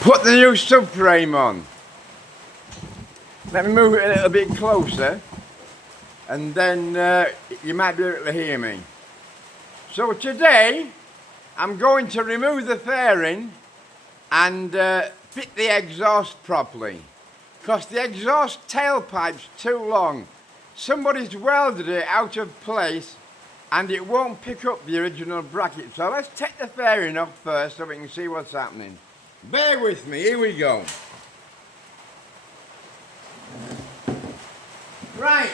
Put the new subframe on. Let me move it a little bit closer and then you might be able to hear me. So today I'm going to remove the fairing and fit the exhaust properly, because the exhaust tailpipe's too long. Somebody's welded it out of place and it won't pick up the original bracket. So let's take the fairing off first so we can see what's happening. Bear with me, here we go. Right.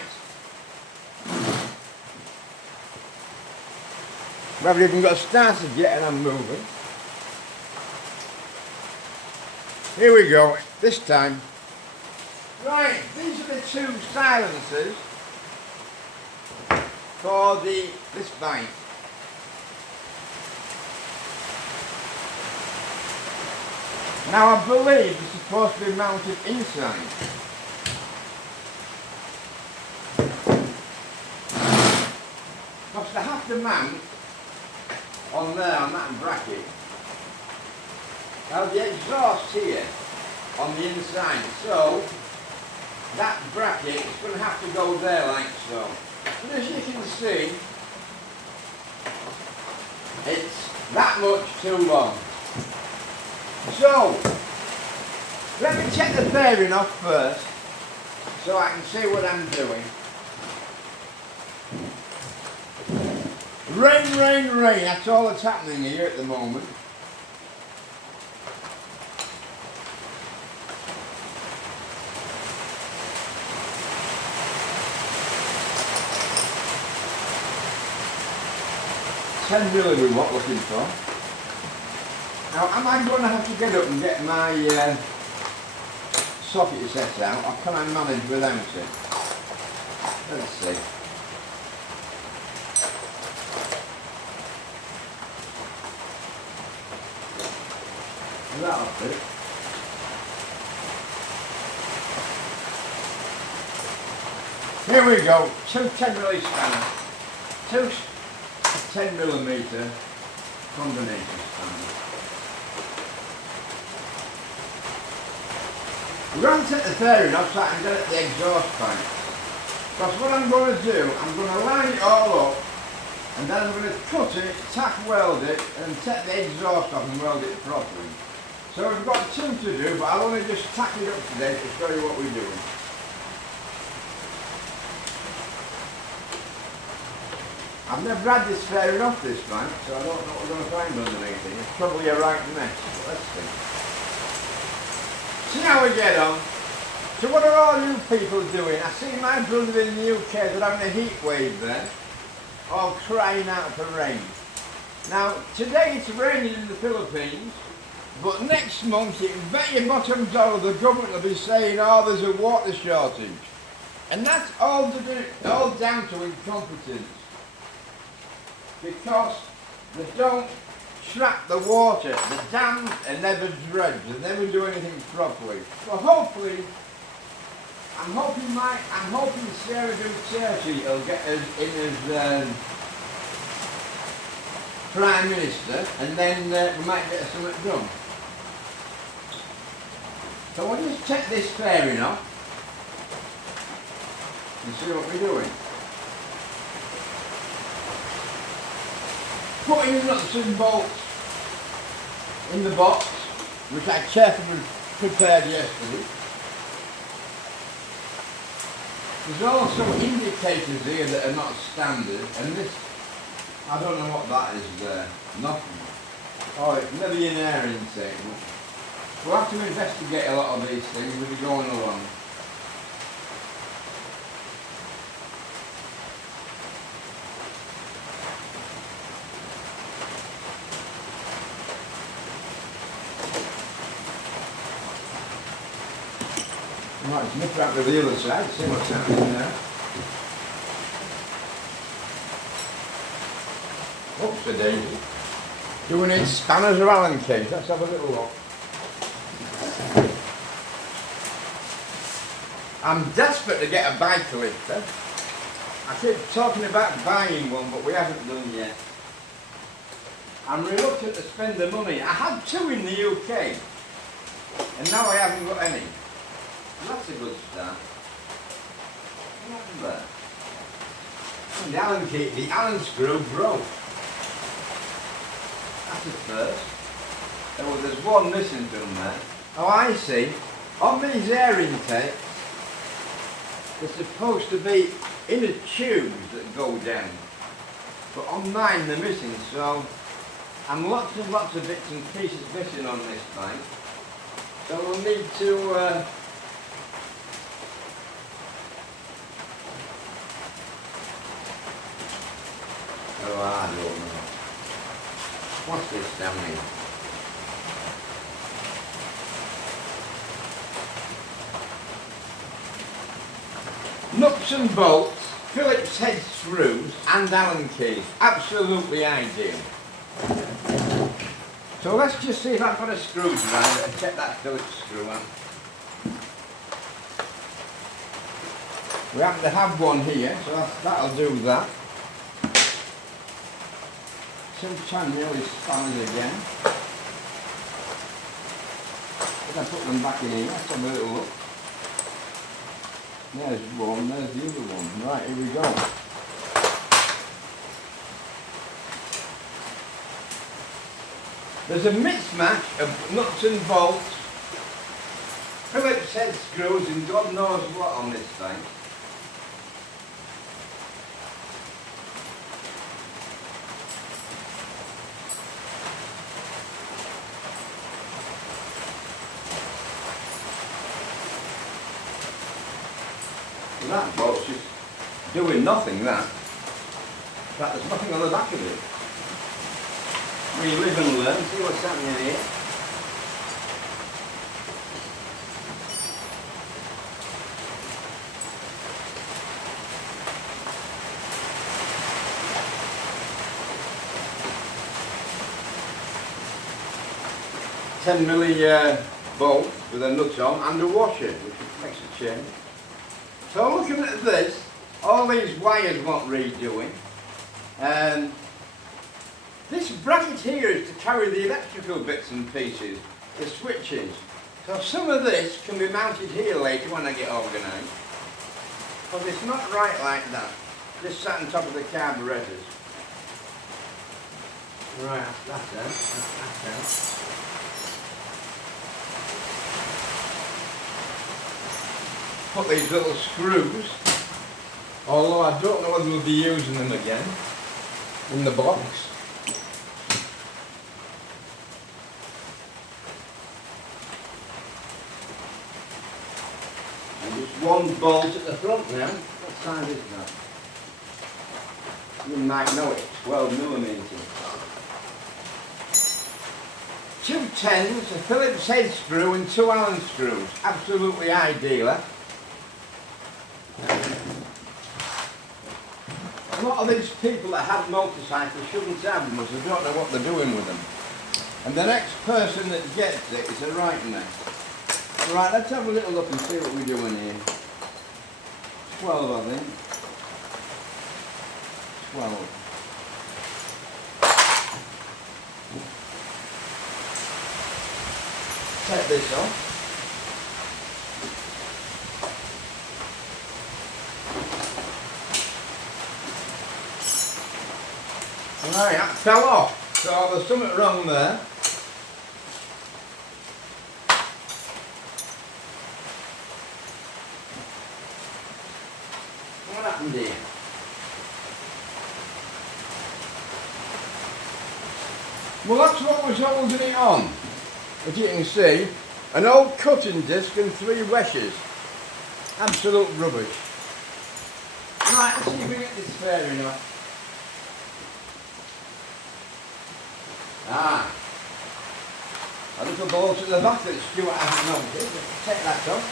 We haven't even got started yet and I'm moving. Here we go, this time. Right, these are the two silencers for this bike. Now I believe it's supposed to be mounted inside. Because they have to mount on there, on that bracket. Now the exhaust here on the inside, so that bracket is going to have to go there like so. But as you can see, it's that much too long. So, let me check the fairing off first so I can see what I'm doing. Rain, rain, rain, that's all that's happening here at the moment. $10 we want looking for. Now, am I going to have to get up and get my socket set out, or can I manage without it? Let's see. That'll fit. Here we go, two 10mm spanners, two 10mm combination spanners. We're going to take the fairing off so I can get at the exhaust pipe. Because what I'm going to do, I'm going to line it all up and then I'm going to cut it, tack weld it and take the exhaust off and weld it properly. So we've got two to do, but I'll only just tack it up today to show you what we're doing. I've never had this fairing off this bike, so I don't know what we're going to find underneath it. It's probably a right mess, but let's see. See how we get on. So what are all you people doing? I see my brother in the UK, they're having a heat wave there, all crying out for rain. Now, today it's raining in the Philippines, but next month, you can bet your bottom dollar the government will be saying, oh, there's a water shortage. And that's all down to incompetence. Because they don't trap the water, the dams are never dredged, they never do anything properly. So hopefully, I'm hoping Sarah Duterte will get us in as Prime Minister, and then we might get something done. So we'll just check this fairing off and see what we're doing. Putting nuts and bolts in the box, which I carefully prepared yesterday. There's also indicators here that are not standard, and this, I don't know what that is there, nothing. Oh, it's maybe an air intake. We'll have to investigate a lot of these things as we're going along. Right, let's nip out to the other side, see what's happening there. Oops, a daisy. Do we need spanners or Allen keys? Let's have a little look. I'm desperate to get a bike lifter. I keep talking about buying one, but we haven't done yet. I'm reluctant to spend the money. I had two in the UK, And now I haven't got any. That's a good start. What happened there? The Allen screw broke. That's a first. Oh, there's one missing from there. Oh, I see. On these air intakes, they're supposed to be inner tubes that go down. But on mine they're missing, so and lots of bits and pieces missing on this bike. So we'll need to oh, I don't know. What's this down here? Nuts and bolts, Phillips head screws and Allen keys. Absolutely ideal. So let's just see if I've got a screwdriver and check that Phillips screw out. We happen to have one here, so that'll do that. Sometimes nearly spanners again. If I put them back in here, let's have a little look. There's one, there's the other one. Right, here we go. There's a mismatch of nuts and bolts, Phillips head screws and God knows what on this thing. That bolt's just doing nothing, that. In fact, there's nothing on the back of it. We live and learn, see what's happening here. $10mm bolt with a nut on and a washer, which makes a change. So looking at this, all these wires want redoing. This bracket here is to carry the electrical bits and pieces, the switches. So some of this can be mounted here later when I get organised. But it's not right like that. This sat on top of the carburetors. Right, that's out. Put these little screws, although I don't know whether we'll be using them again, in the box. And just one bolt at the front now. What size is that? You might know it, 12mm. 2 10s, a Phillips head screw and 2 Allen screws. Absolutely ideal, eh? A lot of these people that have motorcycles shouldn't have them because they don't know what they're doing with them. And the next person that gets it is a right neck. Right, let's have a little look and see what we're doing here. 12, I think. 12. Take this off. Right, that fell off, so there's something wrong there. What happened here? Well, that's what was holding it on. As you can see, an old cutting disc and 3 washers. Absolute rubbish. Right, let's see if we get this fair enough. Ah, a little bolt at the back that Stuart hasn't noticed. Take that off.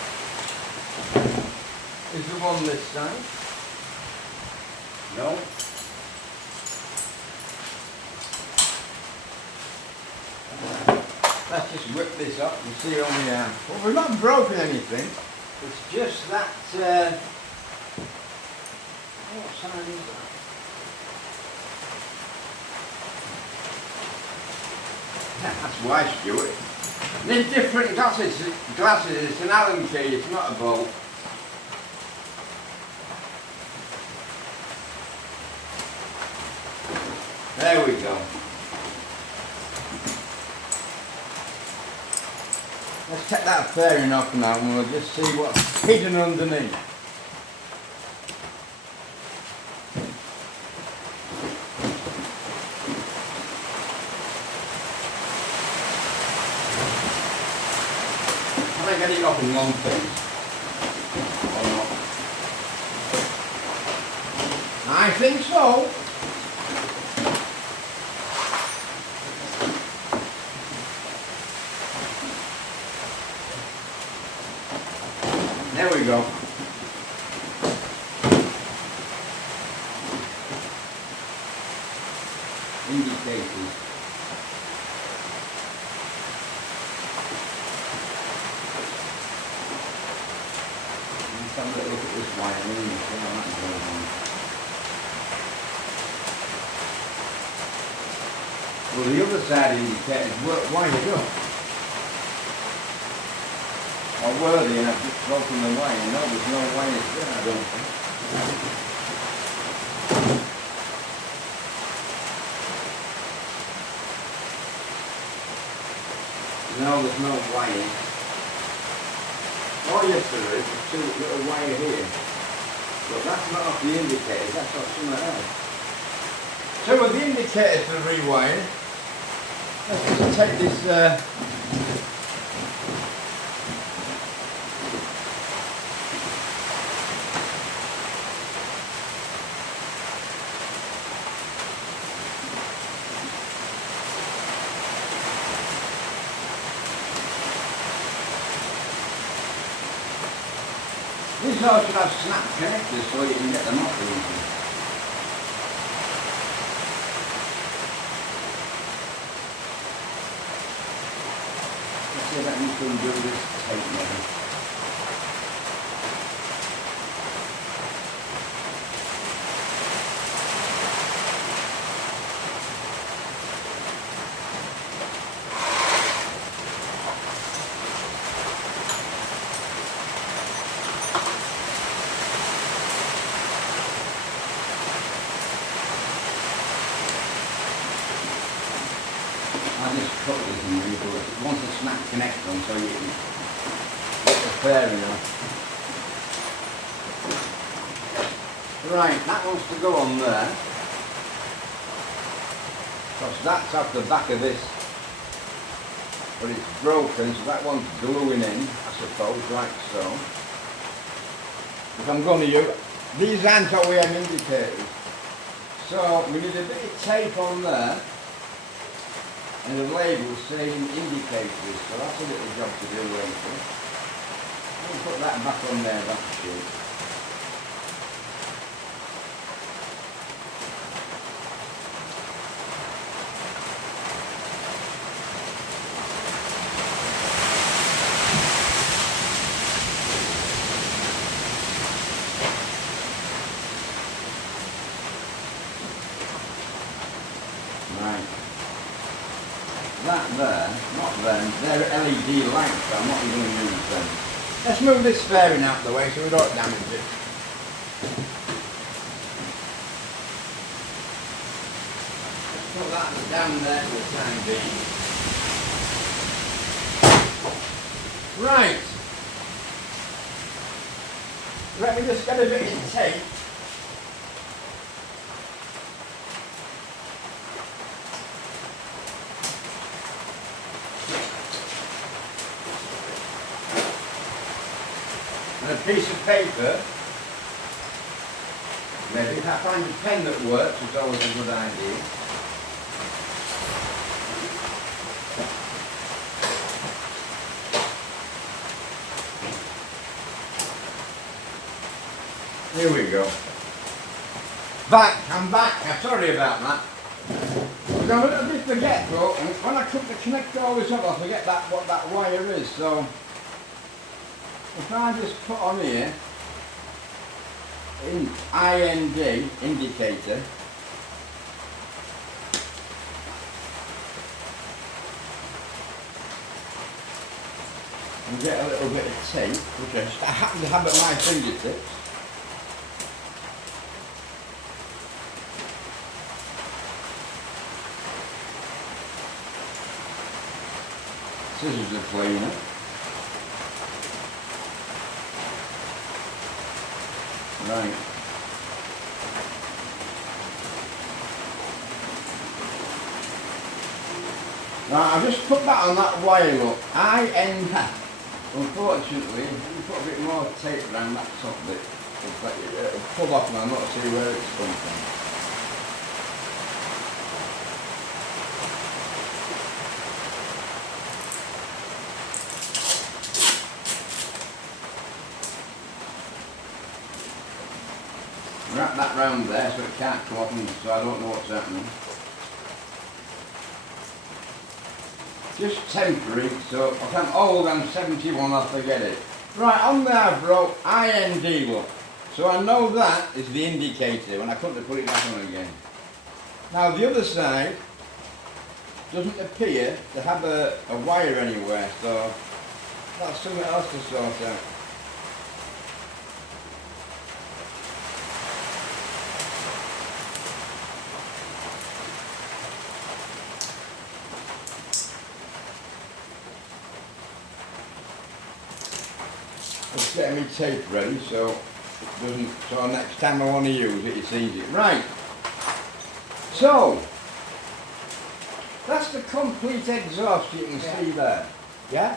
Is the one this side? No. Let's just whip this up and see where we are. Well, we've not broken anything. It's just that. What size is that? Yeah, that's why, Stuart. There's different glasses, it's an Allen key, it's not a bolt. There we go. Let's take that fairing off now and we'll just see what's hidden underneath. Can I get it off in one piece? Or not? I think so. There we go. Indicators. Let's have a little look at this wiring. Well, the other side indicators work wired up. Or were they, and I've just broken the wire. No, there's no wires there, I don't think. No, there's no wire. Oh yes there is, there's two little wire here. But that's not off the indicators, that's off somewhere else. So with the indicators to rewire, let's just take this These all should have snap connectors so you can get them off easy. Let's see if I can do this tape now. I just cut this and rebuild it. Once the snap connects them so you can get the fairing off. Right, that wants to go on there. Because that's off the back of this. But it's broken, so that one's gluing in, I suppose, like so. If I'm going to use, these aren't OEM indicators. So we need a bit of tape on there. And the label saying indicators, so that's a little job to do later. I'll put that back on there, that sheet. Right. That there, not them, they're LED lights, I'm not even going to use them. Let's move this fairing out of the way so we don't damage it. Put that down there for the time being. Right. Let me just get a bit of tape. And a piece of paper. Maybe if I find a pen that works, it's always a good idea. Here we go. I'm back. I'm sorry about that. But I'm a little bit forgetful, and when I connect all this up, I forget what that wire is. So if I just put on here IND indicator, and get a little bit of tape, which I happen to have at my fingertips. Scissors are cleaner. Right. Now I've just put that on that wire, look. Unfortunately, if you put a bit more tape around that top bit, it'll pull off and I'll not see where it's come from. Wrap that round there so it can't come off, and so I don't know what's happening. Just temporary, so if I'm old, I'm 71, I'll forget it. Right, on there I wrote IND, look. So I know that is the indicator when I come to put it back on again. Now the other side doesn't appear to have a wire anywhere, so that's something else to sort out. Just getting my tape ready so it doesn't, so next time I want to use it, it's easy. Right, so that's the complete exhaust you can see there. Yeah?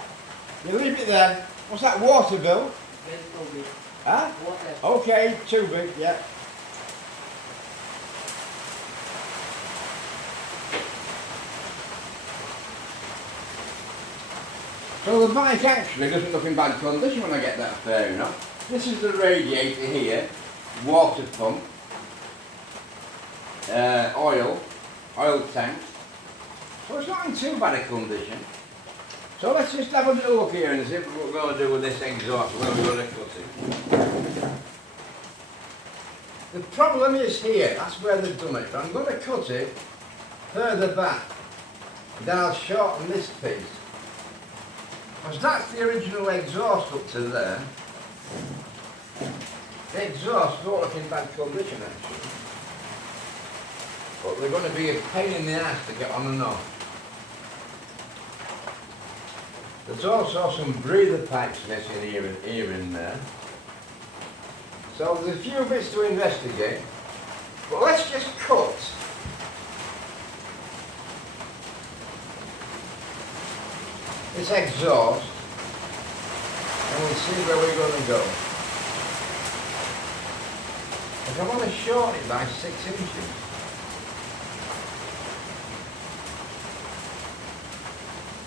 You leave it there. What's that, water bill? Huh? Water. Okay, too big, yeah. So the bike actually doesn't look in bad condition when I get that fair enough. This is the radiator here, water pump, oil tank. So it's not in too bad a condition. So let's just have a little look here and see what we're going to do with this exhaust, where we're going to cut it. The problem is here, that's where they've done it. I'm going to cut it further back. Then I'll shorten this piece. Because that's the original exhaust up to there. The exhaust don't look in bad condition actually. But they're going to be a pain in the ass to get on and off. There's also some breather pipes missing here and there. So there's a few bits to investigate. But let's just cut this exhaust and we'll see where we're going to go. If I want to shorten it by 6 inches.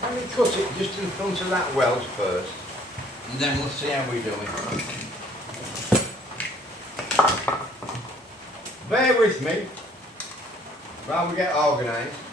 Let me cut it just in front of that weld first and then we'll see how we do it. Bear with me while we get organised.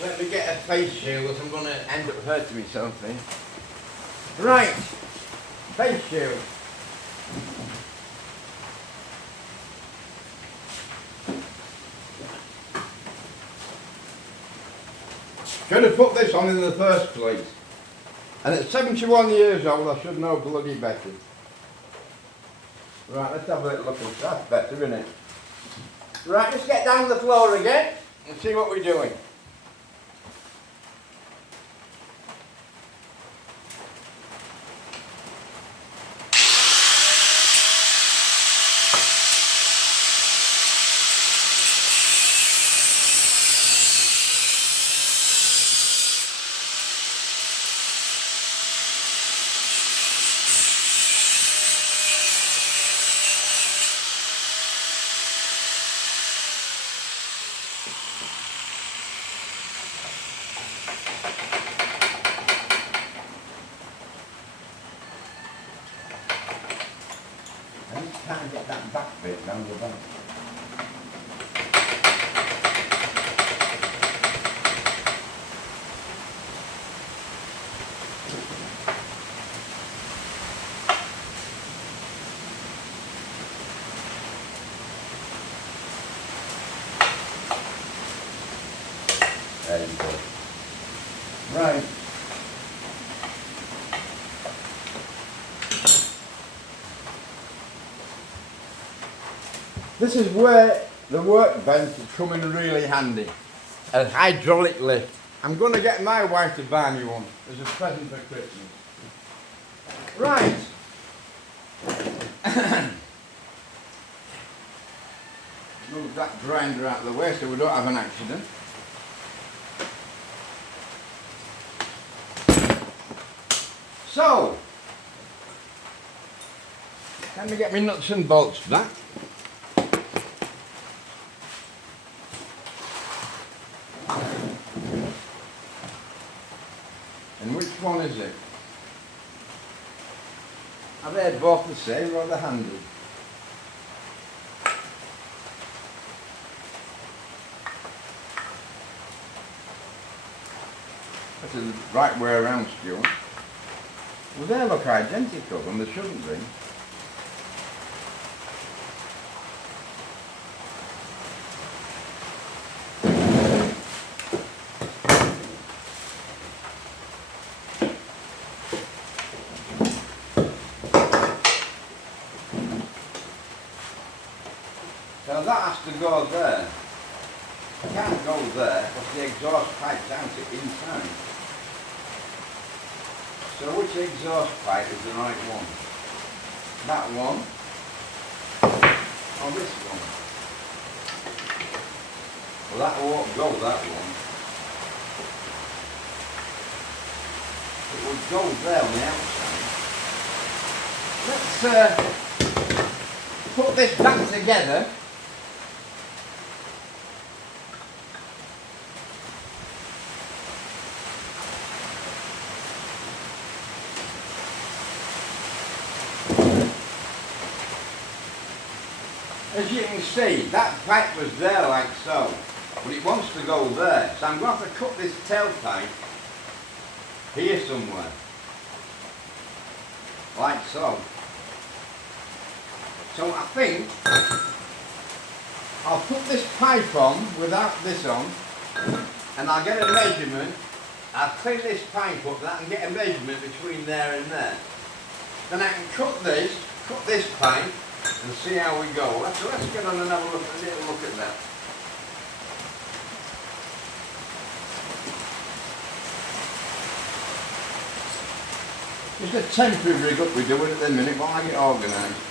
Let me get a face shield, I'm going to end up hurting me something. Right, face shield. Should have put this on in the first place. And at 71 years old, I should know bloody better. Right, let's have a little look. That's better, isn't it? Right, let's get down the floor again and see what we're doing. down the back. There you go. Right. This is where the workbench is coming really handy. A hydraulic lift. I'm going to get my wife to buy me one as a present for Christmas. Right. Move that grinder out of the way so we don't have an accident. So, let me get my nuts and bolts back. And which one is it? Are they both the same or the handy? That's the right way around, Stuart. Well, they look identical, and they shouldn't be. So that has to go there. It can't go there because the exhaust pipe's out inside. So which exhaust pipe is the right one? That one? Or this one? Well, that won't go, that one. It would go there on the outside. Let's put this back together. As you can see, that pipe was there like so, but it wants to go there. So I'm going to have to cut this tailpipe here somewhere, like so. So I think I'll put this pipe on without this on, and I'll get a measurement. I'll clean this pipe up and I can get a measurement between there and there. Then I can cut this pipe, and see how we go. So let's get on and have a little look at that. Just a temporary rig up we're doing at the minute while I get organised.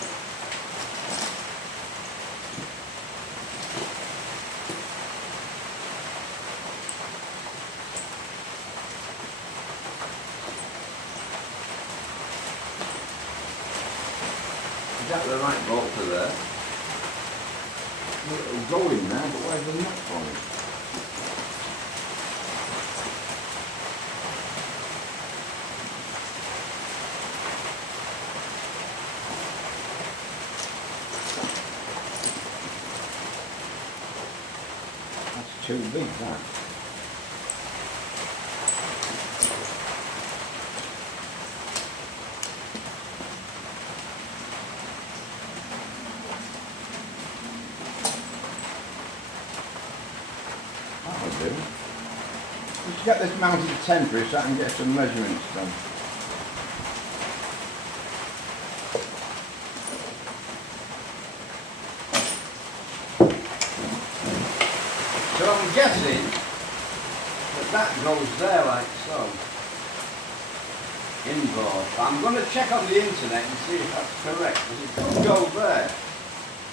Is that the right bolt to there? Well, it'll go in there, but where's the nut for it? That's too big, that. Let's get this mounted temporary so I can get some measurements done. So I'm guessing that goes there like so. Inboard. But I'm going to check on the internet and see if that's correct, because it could go there.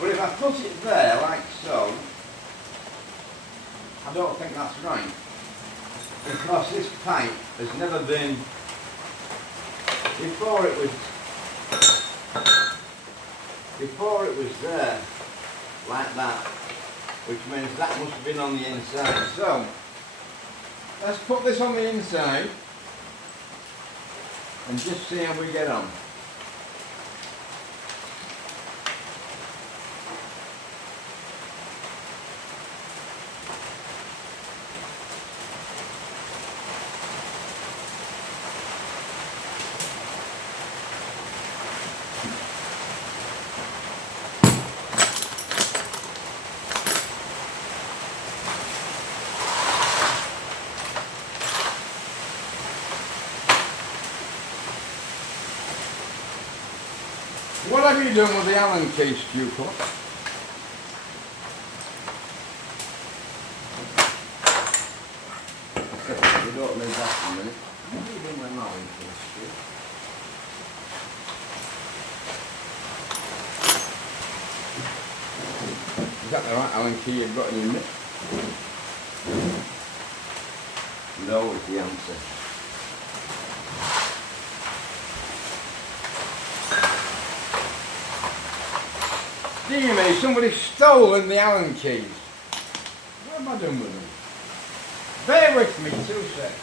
But if I put it there like so, I don't think that's right. Because this pipe has never been, before it was there, like that, which means that must have been on the inside. So, let's put this on the inside, and just see how we get on. What have you done with the Allen key, Stu-Pot? You don't need that for a minute. What have you done with an Allen key, Stu? Is that the right Allen key you've got in your mitt? No is the answer. Dear me, somebody's stolen the Allen keys. What have I done with them? Bear with me 2 seconds.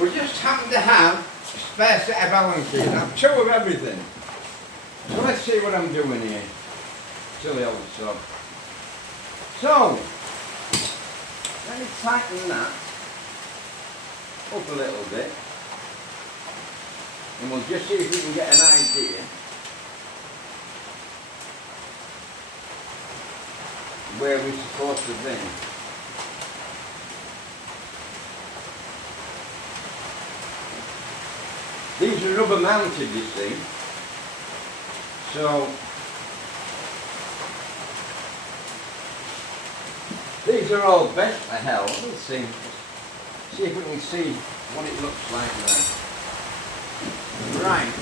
We just happen to have a spare set of Allen keys. I'm sure of everything. So let's see what I'm doing here. Silly old sod. So, let me tighten that up a little bit. And we'll just see if we can get an idea where we're supposed to be. These are rubber mounted, you see, so these are all bent to hell. Let's see if we can see what it looks like now. Right.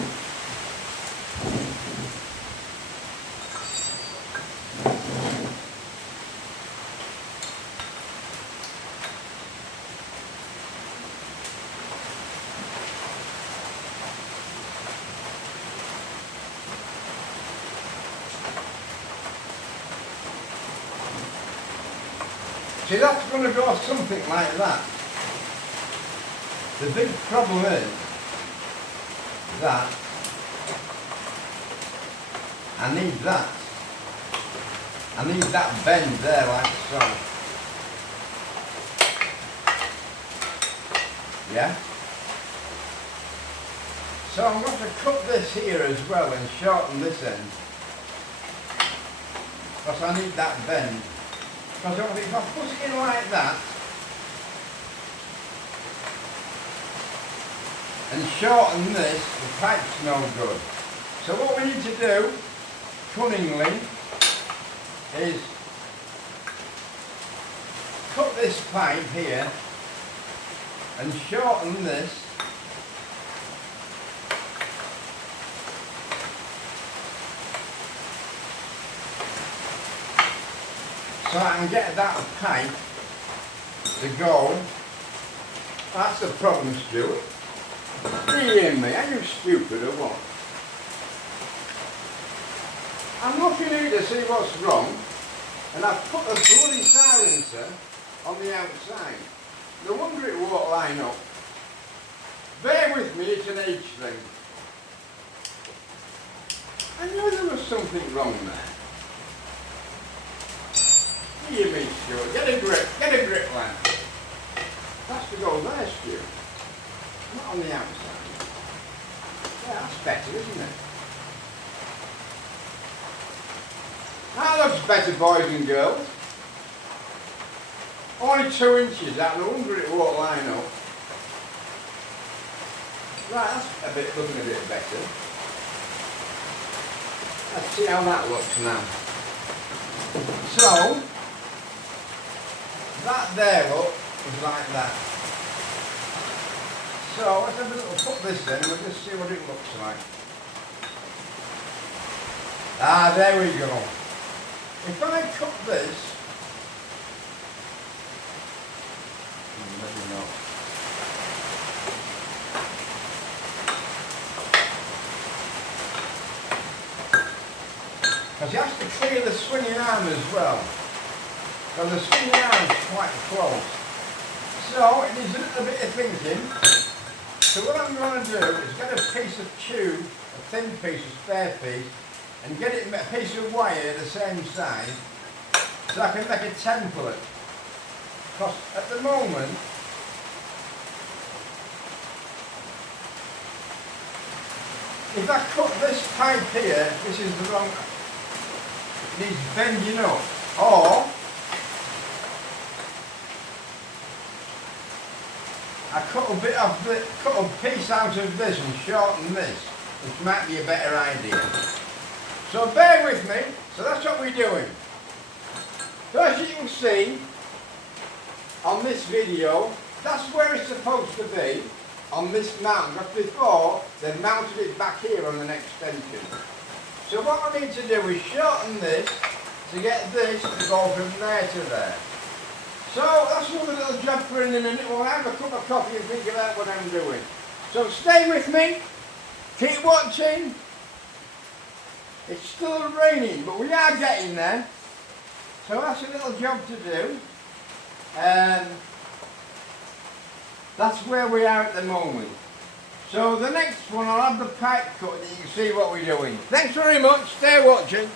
See, that's going to go something like that. The big problem is that I need that. I need that bend there like so. Yeah? So I'm going to cut this here as well and shorten this end. Because I need that bend. Because if I put it in like that and shorten this, the pipe's no good. So what we need to do, cunningly, is cut this pipe here and shorten this so I can get that pipe to go. That's the problem, Stuart. Do you hear me? Are you stupid or what? I'm looking here to see what's wrong, and I've put a bloody silencer on the outside. No wonder it won't line up. Bear with me, it's an age thing. I knew there was something wrong there. You mean, Stuart? Get a grip, lad. That's to go there, Stuart. Not on the outside. Yeah, that's better, isn't it? That looks better, boys and girls. Only 2 inches, that. No wonder it won't line up. Right, that's looking a bit better. Let's see how that looks now. So, that there, look, is like that. So let's have a little put this in, we'll just see what it looks like. Ah, there we go. If I cut this, maybe not. Because you have to clear the swinging arm as well. Because the swinging arm is quite close. So it needs a little bit of thinking. So what I'm going to do is get a piece of tube, a thin piece, a spare piece, and get it a piece of wire the same size, so I can make a template. Because at the moment, if I cut this pipe here, this is the wrong, it needs bending up. Or I cut a piece out of this and shorten this, which might be a better idea. So bear with me. So that's what we're doing. So as you can see on this video, that's where it's supposed to be on this mount. But before, they mounted it back here on an extension. So what I need to do is shorten this to get this to go from there to there. So that's another little job for in a minute. We'll have a cup of coffee and think about what I'm doing. So stay with me. Keep watching. It's still raining, but we are getting there. So that's a little job to do. That's where we are at the moment. So the next one, I'll have the pipe cut and you can see what we're doing. Thanks very much. Stay watching.